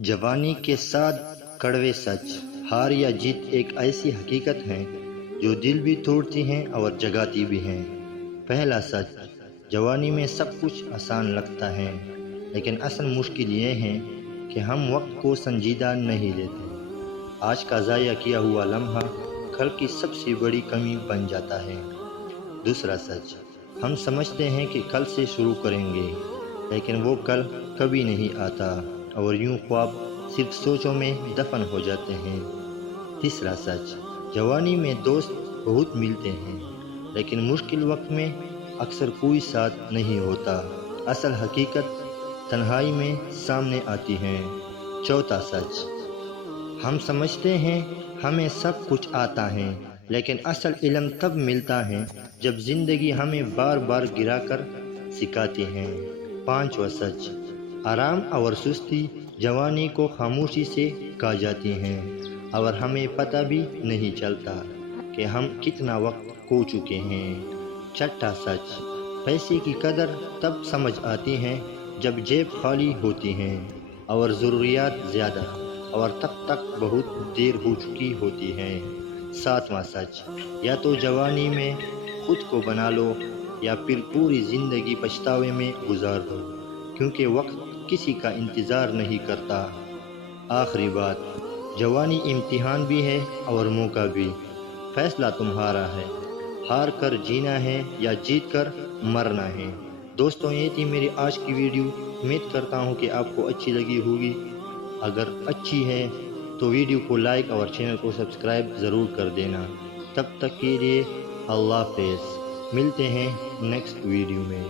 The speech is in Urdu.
جوانی کے ساتھ کڑوے سچ، ہار یا جیت ایک ایسی حقیقت ہے جو دل بھی توڑتی ہیں اور جگاتی بھی ہیں۔ پہلا سچ، جوانی میں سب کچھ آسان لگتا ہے، لیکن اصل مشکل یہ ہے کہ ہم وقت کو سنجیدہ نہیں لیتے۔ آج کا ضائع کیا ہوا لمحہ کل کی سب سے بڑی کمی بن جاتا ہے۔ دوسرا سچ، ہم سمجھتے ہیں کہ کل سے شروع کریں گے، لیکن وہ کل کبھی نہیں آتا اور یوں خواب صرف سوچوں میں دفن ہو جاتے ہیں۔ تیسرا سچ، جوانی میں دوست بہت ملتے ہیں، لیکن مشکل وقت میں اکثر کوئی ساتھ نہیں ہوتا۔ اصل حقیقت تنہائی میں سامنے آتی ہے۔ چوتھا سچ، ہم سمجھتے ہیں ہمیں سب کچھ آتا ہے، لیکن اصل علم تب ملتا ہے جب زندگی ہمیں بار بار گرا کر سکھاتی ہے۔ پانچواں سچ، آرام اور سستی جوانی کو خاموشی سے کھا جاتی ہیں اور ہمیں پتہ بھی نہیں چلتا کہ ہم کتنا وقت کھو چکے ہیں۔ چھٹا سچ، پیسے کی قدر تب سمجھ آتی ہے جب جیب خالی ہوتی ہے اور ضروریات زیادہ، اور تب تک بہت دیر ہو چکی ہوتی ہے۔ ساتواں سچ، یا تو جوانی میں خود کو بنا لو یا پھر پوری زندگی پچھتاوے میں گزار دو، کیونکہ وقت کسی کا انتظار نہیں کرتا۔ آخری بات، جوانی امتحان بھی ہے اور موقع بھی، فیصلہ تمہارا ہے، ہار کر جینا ہے یا جیت کر مرنا ہے۔ دوستوں، یہ تھی میری آج کی ویڈیو، امید کرتا ہوں کہ آپ کو اچھی لگی ہوگی۔ اگر اچھی ہے تو ویڈیو کو لائک اور چینل کو سبسکرائب ضرور کر دینا۔ تب تک کے لیے اللہ حافظ، ملتے ہیں نیکسٹ ویڈیو میں۔